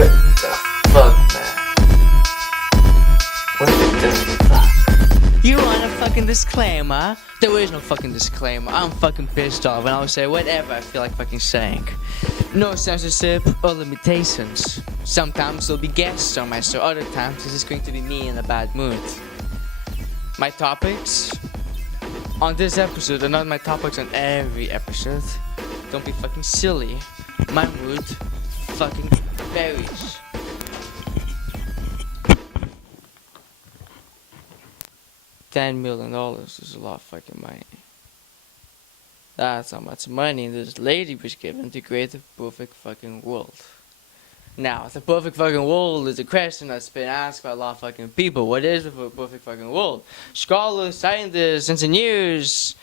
What the fuck, man? What the fuck? You want a fucking disclaimer? There is no fucking disclaimer. I'm fucking pissed off and I'll say whatever I feel like fucking saying. No censorship or limitations. Sometimes there'll be guests on my show, other times this is going to be me in a bad mood. My topics on this episode are not my topics on every episode. Don't be fucking silly. My mood fucking varies. $10 million is a lot of fucking money. That's how much money this lady was given to create the perfect fucking world. Now, the perfect fucking world is a question that's been asked by a lot of fucking people. What is the perfect fucking world? Scholars, scientists, engineers,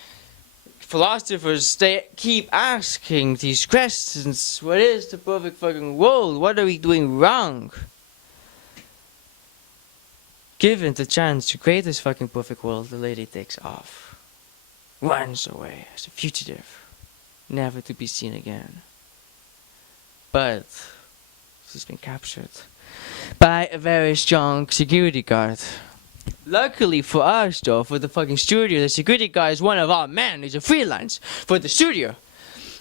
philosophers, they keep asking these questions. What is the perfect fucking world? What are we doing wrong? Given the chance to create this fucking perfect world, the lady takes off. Runs away as a fugitive. Never to be seen again. But she's been captured by a very strong security guard. Luckily for us though, for the fucking studio, the security guard is one of our men. He's a freelance for the studio.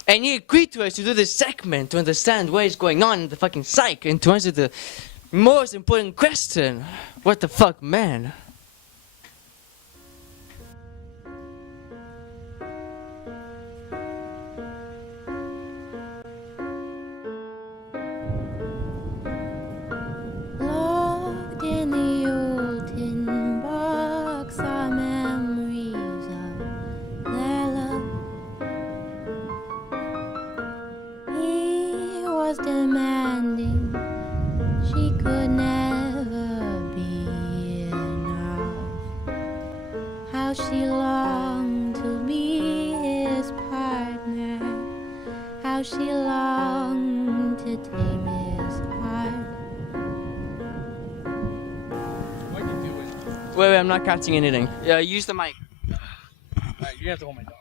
And he agreed to us to do this segment to understand what is going on in the fucking psych and to answer the most important question. What the fuck, man? Locked in the old tin box are memories of their love. He was demanding, she could never be enough. How she longed to be his partner, how she longed to tame his heart. Wait, I'm not catching anything. Use the mic. Alright, you have to hold my dog.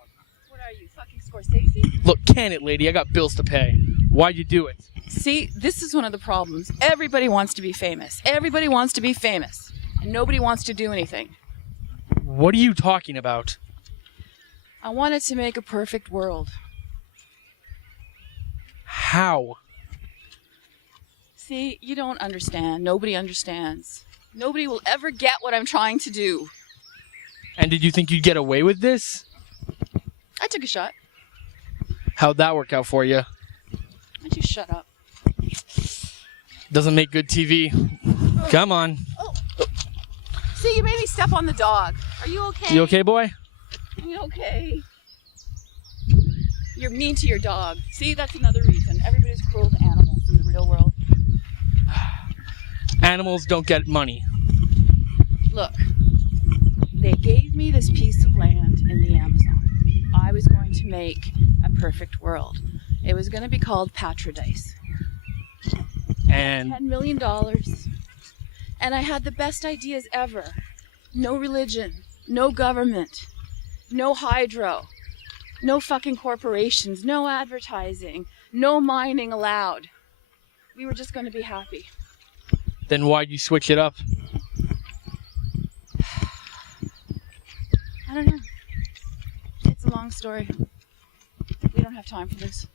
What are you, fucking Scorsese? Look, can it, lady? I got bills to pay. Why'd you do it? See, this is one of the problems. Everybody wants to be famous. Everybody wants to be famous. And nobody wants to do anything. What are you talking about? I wanted to make a perfect world. How? See, you don't understand. Nobody understands. Nobody will ever get what I'm trying to do. And did you think you'd get away with this? I took a shot. How'd that work out for you? Why don't you shut up? Doesn't make good TV. Come on. Oh. See, you made me step on the dog. Are you okay? You okay, boy? Are you okay? You're mean to your dog. See, that's another reason. Everybody's cruel to animals in the real world. Animals don't get money. Look, they gave me this piece of land in the Amazon. I was going to make a perfect world. It was going to be called Patradice. And $10 million. And I had the best ideas ever. No religion, no government, no hydro, no fucking corporations, no advertising, no mining allowed. We were just going to be happy. then why'd you switch it up? I don't know. It's a long story. We don't have time for this.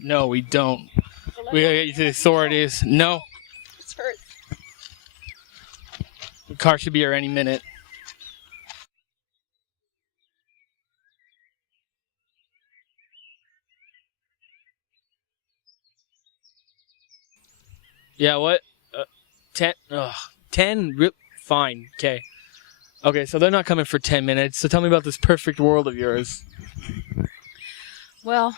No, we don't. So let We me- gotta get you to the authorities. No, This hurts. the car should be here any minute. Yeah, what? 10? Ugh, 10? Fine, okay. Okay, so they're not coming for 10 minutes, so tell me about this perfect world of yours. Well,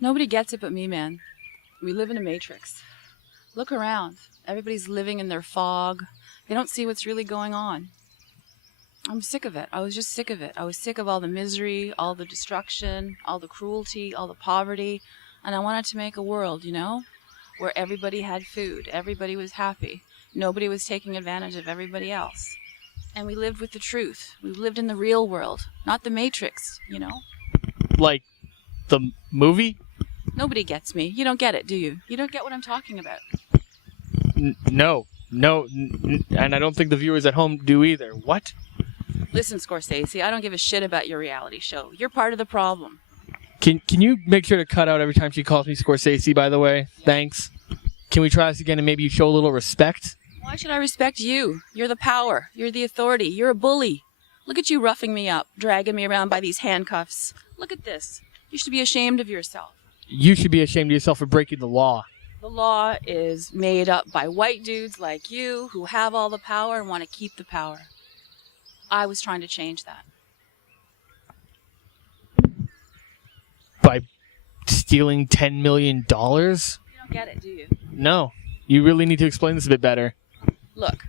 nobody gets it but me, man. We live in a matrix. Look around. Everybody's living in their fog. They don't see what's really going on. I'm sick of it. I was just sick of it. I was sick of all the misery, all the destruction, all the cruelty, all the poverty. And I wanted to make a world, where everybody had food. Everybody was happy. Nobody was taking advantage of everybody else. And we lived with the truth. We lived in the real world, not the matrix, Like The movie? Nobody gets me. You don't get it, do you? You don't get what I'm talking about. No, and I don't think the viewers at home do either. What? Listen, Scorsese, I don't give a shit about your reality show. You're part of the problem. Can you make sure to cut out every time she calls me Scorsese, by the way? Thanks. Can we try this again and maybe you show a little respect? Why should I respect you? You're the power. You're the authority. You're a bully. Look at you roughing me up, dragging me around by these handcuffs. Look at this. You should be ashamed of yourself. You should be ashamed of yourself for breaking the law. The law is made up by white dudes like you who have all the power and want to keep the power. I was trying to change that. By stealing $10 million? You don't get it, do you? No. You really need to explain this a bit better. Look,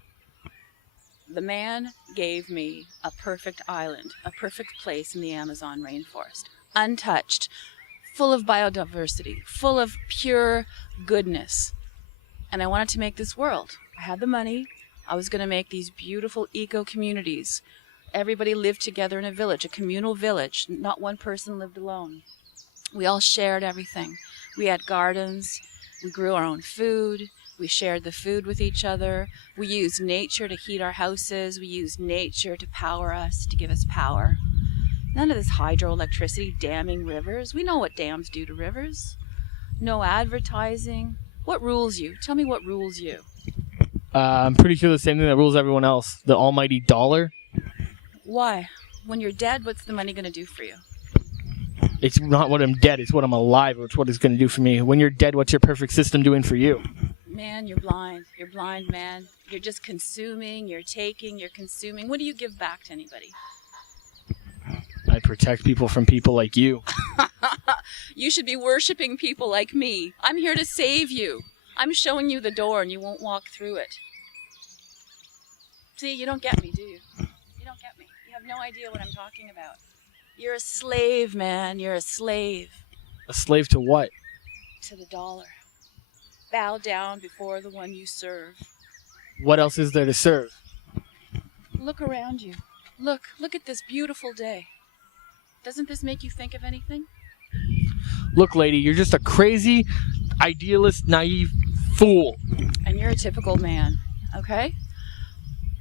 the man gave me a perfect island, a perfect place in the Amazon rainforest, untouched, full of biodiversity, full of pure goodness. And I wanted to make this world. I had the money. I was going to make these beautiful eco-communities. Everybody lived together in a village, a communal village. Not one person lived alone. We all shared everything. We had gardens. We grew our own food. We shared the food with each other. We used nature to heat our houses. We used nature to power us, to give us power. None of this hydroelectricity damming rivers. We know what dams do to rivers. No advertising. What rules you? Tell me what rules you. I'm pretty sure the same thing that rules everyone else. The almighty dollar. Why? When you're dead, what's the money going to do for you? It's not what I'm dead, it's what I'm alive. It's what it's going to do for me. When you're dead, what's your perfect system doing for you? Man, you're blind. You're blind, man. You're just consuming, you're taking, you're consuming. What do you give back to anybody? I protect people from people like you. You should be worshiping people like me. I'm here to save you. I'm showing you the door and you won't walk through it. See, you don't get me, do you? You don't get me. You have no idea what I'm talking about. You're a slave, man. You're a slave. A slave to what? To the dollar. Bow down before the one you serve. What else is there to serve? Look around you. Look at this beautiful day. Doesn't this make you think of anything? Look, lady, you're just a crazy, idealist, naive fool. And you're a typical man, okay?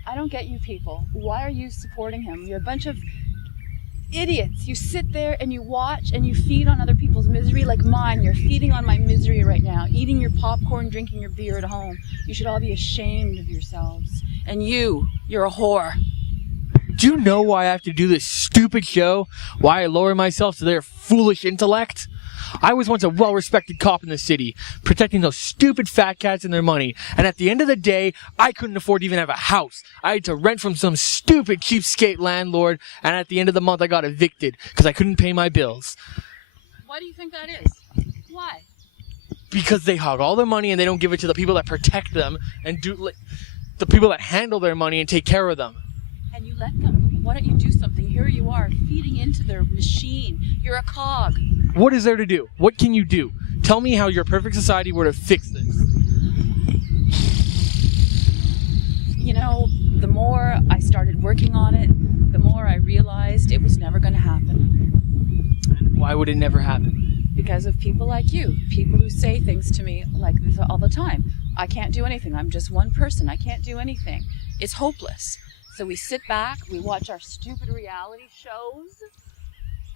I don't get you people. Why are you supporting him? You're a bunch of idiots. You sit there and you watch and you feed on other people's misery like mine. You're feeding on my misery right now, eating your popcorn, drinking your beer at home. You should all be ashamed of yourselves. And you're a whore. Do you know why I have to do this stupid show? Why I lower myself to their foolish intellect? I was once a well-respected cop in the city, protecting those stupid fat cats and their money, and at the end of the day, I couldn't afford to even have a house. I had to rent from some stupid cheapskate landlord, and at the end of the month, I got evicted because I couldn't pay my bills. Why do you think that is? Why? Because they hog all their money and they don't give it to the people that protect them and the people that handle their money and take care of them. And you let them. Why don't you do something? Here you are, feeding into their machine. You're a cog. What is there to do? What can you do? Tell me how your perfect society were to fix this. You know, the more I started working on it, the more I realized it was never going to happen. And why would it never happen? Because of people like you, people who say things to me like this all the time. I can't do anything. I'm just one person. I can't do anything. It's hopeless. So we sit back, we watch our stupid reality shows,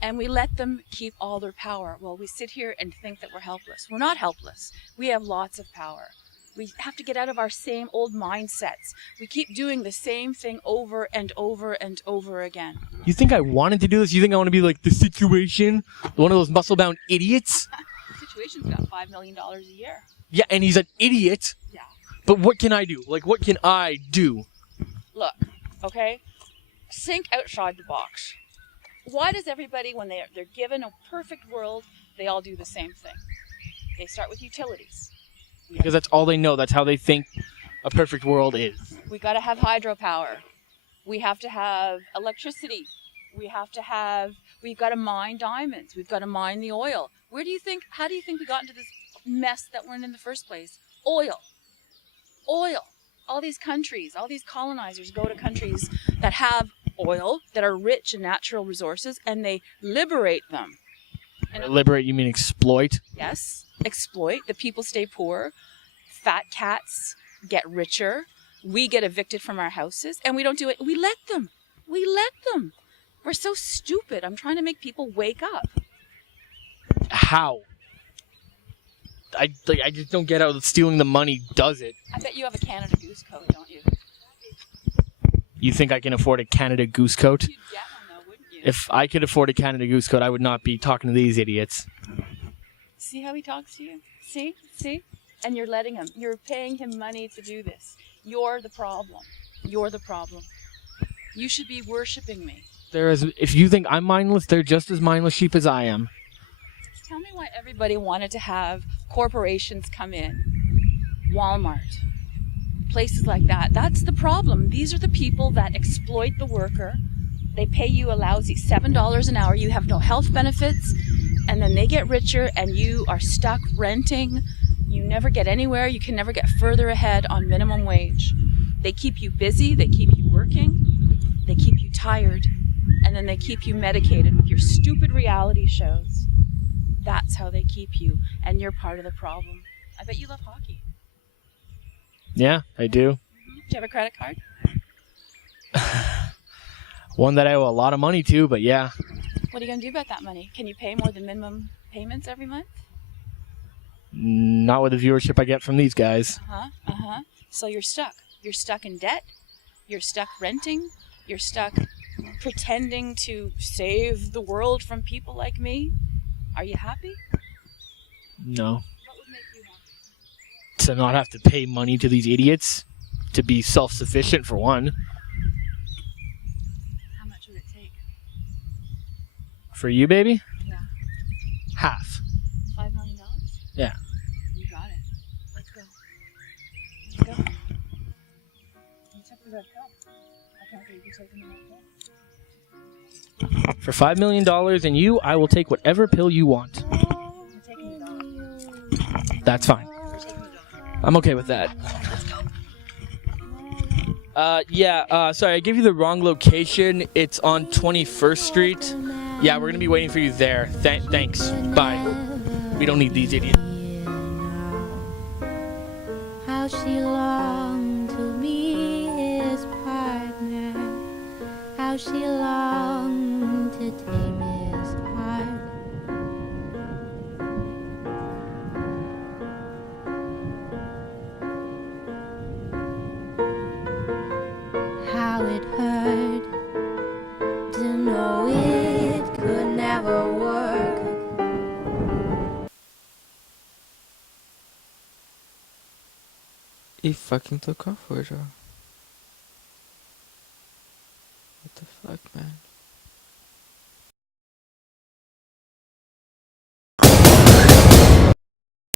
and we let them keep all their power. Well, we sit here and think that we're helpless. We're not helpless. We have lots of power. We have to get out of our same old mindsets. We keep doing the same thing over and over and over again. You think I wanted to do this? You think I want to be like The Situation? One of those muscle-bound idiots? The Situation's got $5 million a year. Yeah, and he's an idiot. Yeah. But what can I do? Like, what can I do? Look, okay? Think outside the box. Why does everybody, when they're given a perfect world, they all do the same thing? They start with utilities. Because that's all they know. That's how they think a perfect world is. We got to have hydropower. We have to have electricity. We've got to mine diamonds. We've got to mine the oil. How do you think we got into this mess that we're in the first place? Oil. All these countries, all these colonizers go to countries that have oil, that are rich in natural resources, and they liberate them. And Liberate, you mean exploit? yes, exploit. The people stay poor. Fat cats get richer. We get evicted from our houses, and we don't do it. We let them. We let them. We're so stupid. I'm trying to make people wake up. How? I just don't get how stealing the money does it. I bet you have a Canada Goose coat, don't you? You think I can afford a Canada Goose coat? You'd get one, though, wouldn't you? If I could afford a Canada Goose coat, I would not be talking to these idiots. See how he talks to you? See? See? And you're letting him. You're paying him money to do this. You're the problem. You're the problem. You should be worshiping me. If you think I'm mindless, they're just as mindless sheep as I am. Tell me why everybody wanted to have corporations come in. Walmart. Places like that. That's the problem. These are the people that exploit the worker. They pay you a lousy $7 an hour. You have no health benefits. And then they get richer and you are stuck renting. You never get anywhere. You can never get further ahead on minimum wage. They keep you busy. They keep you working. They keep you tired. And then they keep you medicated with your stupid reality shows. That's how they keep you. And you're part of the problem. I bet you love hockey. Yeah, I do. Do you have a credit card? One that I owe a lot of money to, but yeah. What are you going to do about that money? Can you pay more than minimum payments every month? Not with the viewership I get from these guys. So you're stuck. You're stuck in debt. You're stuck renting. You're stuck pretending to save the world from people like me. Are you happy? No. What would make you happy? To not have to pay money to these idiots. To be self-sufficient, for one. How much would it take? For you, baby? Yeah. Half. $5 million? Yeah. You got it. Let's go. Let's go. You took the red pill. I can't believe you took the red pill. For $5 million and you, I will take whatever pill you want. I'm taking the dog. That's fine. You're taking the dog. I'm okay with that. Let's go. Sorry, I gave you the wrong location. It's on 21st Street. Yeah, we're going to be waiting for you there. Thanks. Bye. We don't need these idiots. How she longed to be his partner. How she longed to take his heart. How it hurt to know it could never work. He fucking took off with her. What the fuck, man?